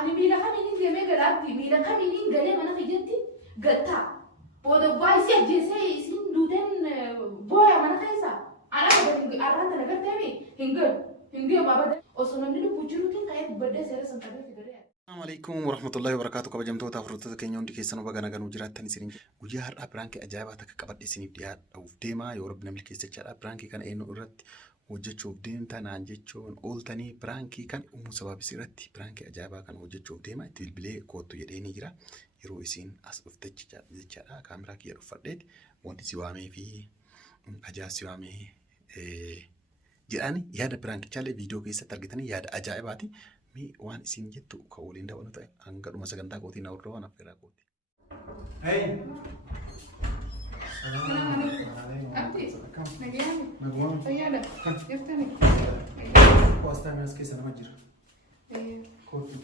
Ani mila kami ni game galati mila kami ni gale mana kejati gata. Bodo boy si ajese isin duden boy mana kaisa. Ana bodo arata nagar tani hinga baba osono ni bujuru tin kayat berde sere santabe fidare. السلام عليكم ورحمة الله وبركاته. كبر جمتوا تفرطوا كينيون دي كيسانو بغانا غانو جرات تاني سيرين وجي هر أبرانكي أجابة تكبر سنيب ديات أو ديما يورب نملك كيسة أبرانكي كان إنه رت وجتشوف دين تانا جتشون أول تاني برانكي كان سبب سيرتي برانكي أجابة كان وجتشوف ديما تلبلي كوتو يديني جرا يرو يسين أصف تجتشا كاميرا كي يرو فرديد وانتي سوامي في أجاز سوامي جراني يادا برانكي چالي فيديو كيسة ترغتاني يادا أجاباتي mi waan isin jettu ka waliin daawwannu ta'e hanga dhuma sagantaa kootiin na hordofaa naaf firaa kooti. Hey. Abdi. Nagayani. Nagawaan. Fayyada. Jirtani. Poostaa mi'as keessa nama jira. Kootu.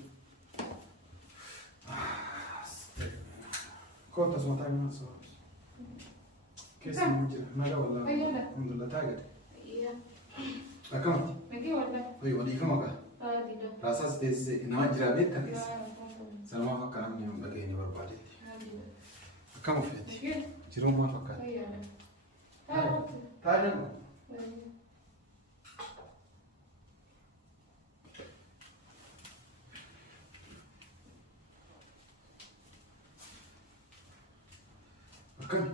Kootu asuma taa'ee mi'as keessa nama jira. Nagaa wallaa. Fayyada. Alhamdulillah taa'ee Iya. akkamatti. Nagay wallaa. Walii kama kaa. Faadida. Raasaas teessee nama jira beektaa keessa. Sanumaaf akka namni hin dhageenye barbaadetti. Akkam ofeetti. Jiruu maal fakkaata? Fayyada. Taa'ee nama. Akkami?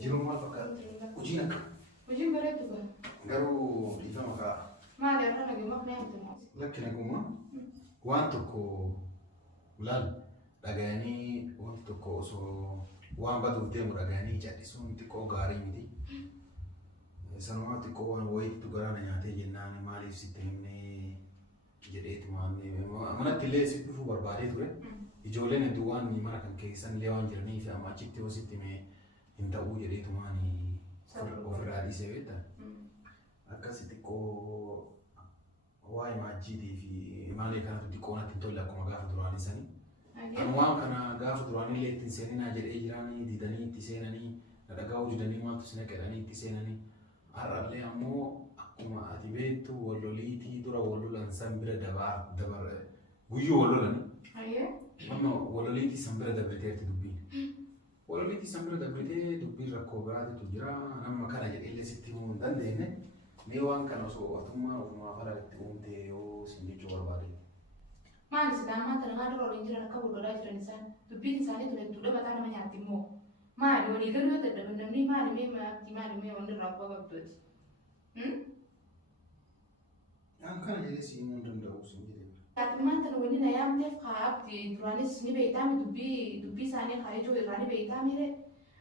Jiruu maal fakkaata? Hojiin akka? Hojiin bareedu ba? Garuu dhiifama kaa. Maali irra nagayumaaf na himtamu? Lakki naguma waan tokko laal dhaga'anii wanti tokko osoo waan baduuf deemu dhaga'anii callisuun xiqqoo gaarii miti. Sanumaa xiqqoo waan wayiitu garaana nyaatee jennaan maaliif sitti himnee jedheeti manatti illee si dhufuu barbaadee ture. Ijoolleen hedduu waan mana kan keessan illee waan jiraniif amma achitti yoo sitti himee hin ta'uu jedheetumaan ofirraa dhiisee beektaa. Akkasi xiqqoo waa'ee maajjiitii fi maalee kanatu xiqqoo natti hin tolle akkuma gaafa duraanii sanii. Kan waan kana gaafa duraanii illee ittiin seeninaa jedhee jiraanii didanii itti seenanii dhaga'uu didanii maaltu sina qedhanii itti seenanii. Har'allee ammoo akkuma ati beektu walloliitii dura wallolan san bira guyyuu wallolanii. Amma walloliitii san bira dabriteetti dubbiin. Walloliitii san bira dabritee dubbiin rakkoo biraatitu jira nama kana jedhee illee sitti himuu hin dandeenye. Mee waan kana osoo watummaa ofumaa fara itti uumtee yoo sin jechuu barbaade. Maali sidaamaa kana maa dura waliin jiran akka gurguraa jiran isaan dubbiin isaanii ture tuudha mataa nama nyaatti immoo maali walii galuu yoo dadhaban namni maali mee wanti irraa abbaa qabdooti. Waan kana jedhee si himuu hin danda'u sin jedhee. Taatimaan tana wanni na yaamteef kaa'abdi duraanis ni beektaami dubbii isaanii kaayachuu irraa ni beektaami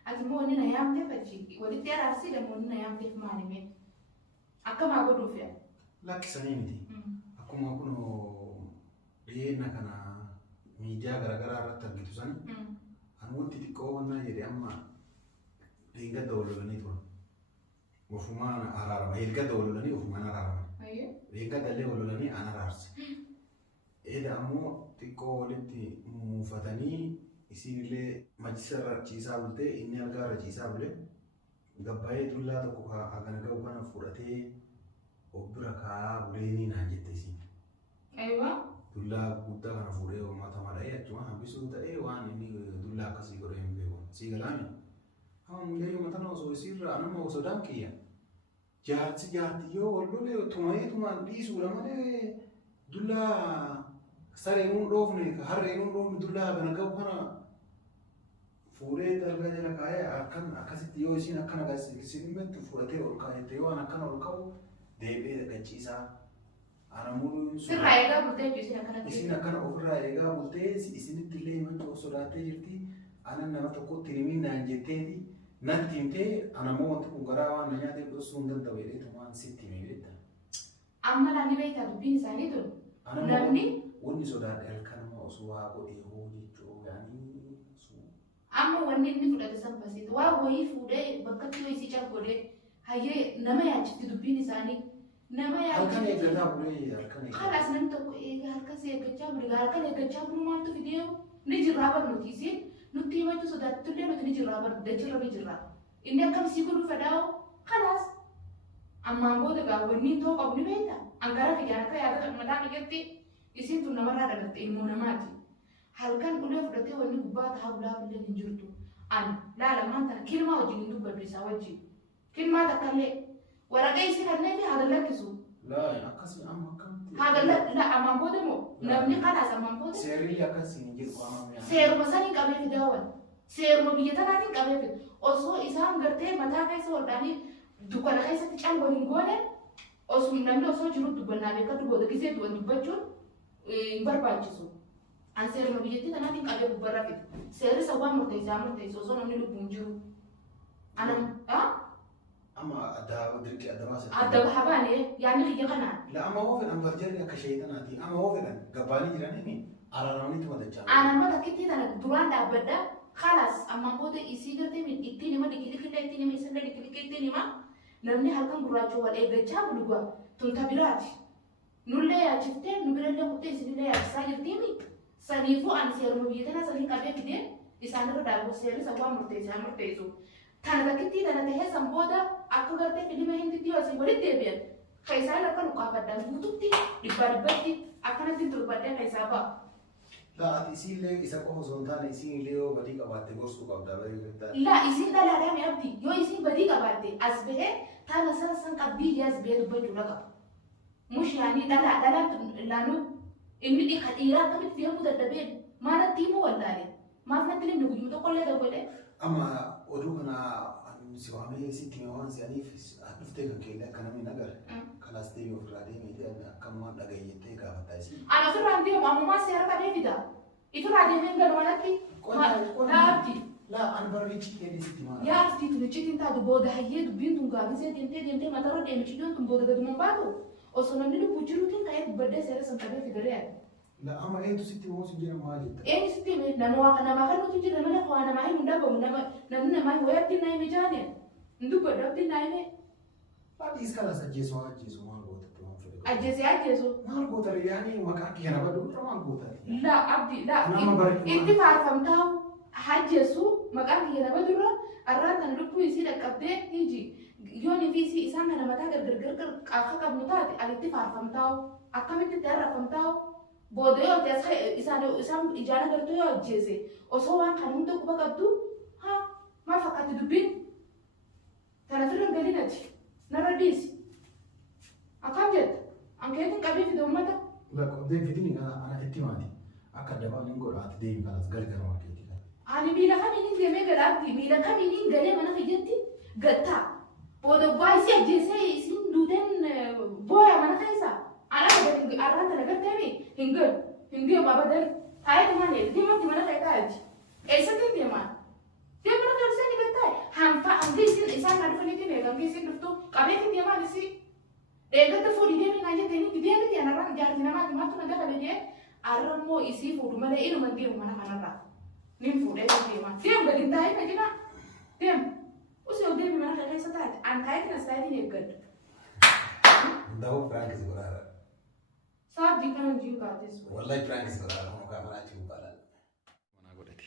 ati immoo wanni na yaamteef achi walitti araarsii dammoo wanni na yaamteef maali mee. Akkama godhuuf yaa? Lakkisanii miti. Akkuma kun dhiyeenya kana miidiyaa garaagaraa irratti argitu sani. Ani wanti xiqqoo wanna jedhe amma eeggadda walolanii turan. Ofumaan araarama. Eeggadda walolanii ofumaan araarama. Eeggadda illee walolanii an araarse. Eeda ammoo xiqqoo walitti muufatanii isin illee majjisa irra ciisaa bultee inni algaa irra ciisaa bulee. Gabbaa'ee dullaa tokko hagana ga'u kana fudhatee obbira kaa'aa buleenii naan jette isin. Ayiwa. Dullaa guddaa kana fuudhee uummata madha'ee achuma hambisuu ta'ee waan inni dullaa akkasii godhee hin beeku. Sii galaami. Haa mullayyoo matana osoo isiirraa nama osoo dankiyya. Jaartiyyoo wallolee tumayeetumaan dhiisuudha malee dullaa sareenuun dhoofne harreenuun dhoofne dullaa hagana ga'u kana fuudhee dalga jala kaa'ee akkasitti yoo isin akkana isin himettu fudhatee ol kaa'ettee yoo akkana ol ka'u deebi'ee dhagachiisaa. Anamuu sirraa eegaa bultee isin akkana isin akkana ofirraa eegaa bultee isinitti illee himachuu sodaattee jirti. Anan nama tokkotti himiin naan jetteeti natti himtee anammoo wanti kun garaa waan na nyaatee dhoksuu hin danda'u jedheetu waan sitti himee beektaa. Amma laanni beektaa dubbiin isaanii tun. Namni wanni sodaadhe halkanuma osoo waa godhee hoo jechuu yaanii. Amma wanni inni fudhate san basiiti waa wayii fuudhee bakkatti wayii si calqodee hayyee nama yaachifti dubbiin isaanii nama yaachifti. Halkan eeggataa bulee halkan eeggataa. Kalaas namni tokko harkas eeggachaa bule halkan eeggachaa bulu maaltu fidee ni jirraa barnootisiin nutti himachuu sodaatullee nuti ni jirraa bar dachirra ni jirraa. Inni akkamsii godhuu fedhaa'oo kalaas ammaan booda gaawwanni ta'uu qabu ni beektaa. Angara fi jaaraka yaadata mataa dhiyeetti Isin tun namarraa dhalatte ilmoo namaati. Halkan ulee fudhatee wanni gubbaa tahaa bulaa illee hin jirtu. Ani laala maanta kilmaa wajjin hin dubbaddu isaa wajjin. Kilmaa takkaallee waraqaa isii kanneen fi haala lakkisu. Laa akkasii amma akkamti. Haala ammaan booda moo namni kanaas ammaan booda. Seerri akkasii hin jiru amma. Seeruma sanii qabee fidaawwan. Seeruma biyya tanaatiin qabee fida. Osoo isaan gartee mataa keessa waldhaanii dukkana keessatti calwa hin goone osoo namni osoo jiru dubbannaa beekatu booda gisee du'an dubbachuun hin barbaachisu. An seeruma biyyattii tanaatiin qabee gubbarra fida. Seerri sawwaan murteessu osoo namni lubbuun jiru. Amma dirqi adda baasa. Adda bahabaane yaani kiyya kanaan. La amma hoo fedhan barjarri akka sheeytanaati. Amma hoo fedhan gabbaanii jiranii araaramanii tumatachaa. Aanamma takkitti tana duraan dhaabbadda. Khalas amma booda isii gartee ittiin hima dikkilikillee ittiin hima isillee dikkilikii ittiin hima. Namni halkan gurraachuu wal eeggachaa bulugaa tunta biraati. Nullee yaachiftee nu birallee kuttee isinillee yaachisaa jirtiimi. Saniifuu ani seeruma biyya tanaa sanii qabee fidee isaanirra daaboo seerri sawwaa murteessu. Tana takkitti tana tahee san booda akka gartee filima hinditti yoo isin walitti deebi'an. Kaisaan akka luqaafaddaan guututti dhibbatti akkanatti turbadee kaisaa ba'a. La ati isiillee isa qofa osoo hin taane isiillee yoo badii qabaatte gorsuu qabda baay'ee. La isin dhalaadhaa mi abdi yoo isin badii qabaatte as bahee taana san qabdii yaa as bahee dubbachuu laqa. Mush yaani dhalaan laanuu inni dhiiqa dhiiraa akkamitti fe'amuu dadhabeen maalatti himuu wallaale maaf natti limni guyyuu tokkollee dabalee. Amma oduu kana si waamee sitti hima waan si'aniif dhuftee kan keenya akka namni nagare kalaas deebii ofirraa deemee akkanumaan dhagayyettee gaafataa isii. Ana ofirraan deemu ammumaa seera qabee fida. Ifirraa deemeen galumanatti. Laabdi. La an barrichi keenya sitti maala. Yaa aftii tun icciitiin taatu booda hayyee dubbiin tun gaafisee deemtee matarra deemichi ijoon tun booda gadumaan baatu. Osoo namni lubbuu jiruutiin ka'ee dubbadee seera san qabee fidaree. La amma eenyu sitti moosu jira maal jetta? Eenyu sitti hime namaa kan nuti jira malee waa namaa hin hundabamu namni namaa wayatti na hime jaane hin dubbadhu abdi na hime. Baadhiis kanas ajjeesu maal gootatti waan fedhe. Ajjeesu. Maal goota yaani maqaa kiyya nama dhuunfaa maal gootatti? La abdi itti faarfamtaa'u hajjeesu maqaa kiyya nama dura arraan kan lubbuu isii dhaqqabdee hiji yoon fi isaan kana mataa gargar akka qabnu taate alitti faarfamtaa'u akkamitti itti arrafamtaa'u. Booda yoo ta'e isaan ijaana gartuu yoo ajjeese osoo waan kan hunda quba qabdu maal fakkaatti dubbiin tana firra galinati narra dhiisi akkam jetta ankeetiin qabee fide uummata. Qabdee fidini ana itti maati akka dabaan hin godhaati deemi kanas gargar markeetii kan. Ani miila kamiin deemee gadhaabdi miila kamiin galee mana kiyyatti gattaa booda bu'aa isii ajjeesee isin duuteen booya mana keessaa. Anak ada arah tenaga tadi hingga apa dan saya teman ya dia mau gimana kayak tadi seperti dia mah dia pernah kerja di kota hampa anggi sih isan ada pun itu nih anggi sih tuh kami itu dia mah sih dia kata food dia nih aja dia nih anak orang jalan di nama tuh nanti kalau dia arah mau isi food mana ini mana dia mana mana nih food dia mah dia udah dintai aja nak dia usia dia gimana kayak tadi antai kan saya ini good Tahu prank sebenarnya. Saat di kanan juga atas. Wallahi prank sebenarnya mau kamera juga lah. Mana godhate?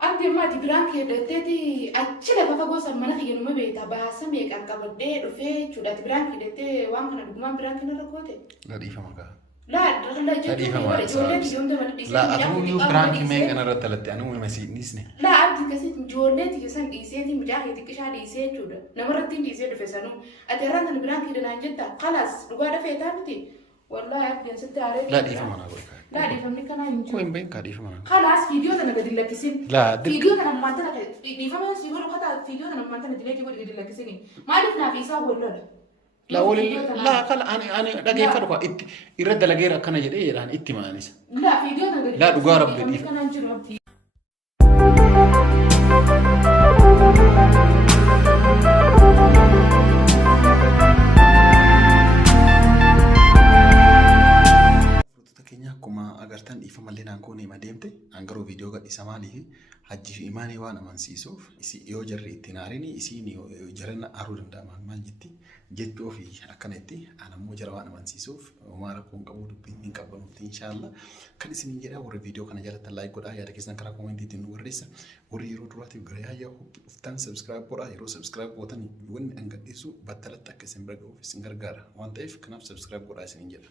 Abdi mati prank hidhatteeti achi lafa fagoo san mana kiyya numa beekta baasa meeqaan qabadhee dhufee chuudhaati prank hidhattee waan kana dhugumaan prank narra goote. La dhiifama kaa. La ijoollee tiyyoomte mana dhiisee. La atuu prank meeqaan irratti alatte anuu hima siin dhiisne. La abdi akkasitti ijoollee tiyya san dhiiseeti mucaa kee xiqqishaa dhiisee jechuudha. Namarratti dhiisee dhufe sanuu. Ati irraan tan prank hidhanaan jetta khalaas dhugaa dafee taa'uti. Wallahi abdiin sitti aaree. La dhiifama naa godhe. La dhiifamni kanaa hin jiru. Koo hin beekaa dhiifama naa. Khalaas viidiyoo tana gadi lakkisin. La viidiyoo kana ammaan tana dhiifama si godhu kata viidiyoo tana ammaan tana dileetii godhi gadi lakkisini. Maaliif naaf isaa wallola? La waliin la kala ani dhageeffadhu kwa itti irra dalageera akkana jedhee jedhaan itti maanis. La viidiyoo tana gadi. La dhugaa rabbi dhiif. Kanaan jiru abdii. Akkuma agartan dhiifama illee naan koone hima deemte garuu viidiyoo gadhiisa maaliif hajji imaanii waan amansiisuuf yoo jarri ittiin aarini isiin jarana aaruu danda'a maal jetti jechuu fi akkana itti anammoo jara waan amansiisuuf homaa rakkoon qabu dubbiin hin qabbanuutti inshaallah kan isiniin jedhaa warri viidiyoo kana jalatti laayik godhaa yaada keessan karaa koomentiitiin nu barreessa warri yeroo duraatiif gara yaayyaa dhuftan sabskiraayib godhaa yeroo sabskiraayib gootan wanni an gadhiisu battalatti akka isin bira ga'uuf isin gargaara waan ta'eef kanaaf sabskiraayib godhaa isiniin jedha.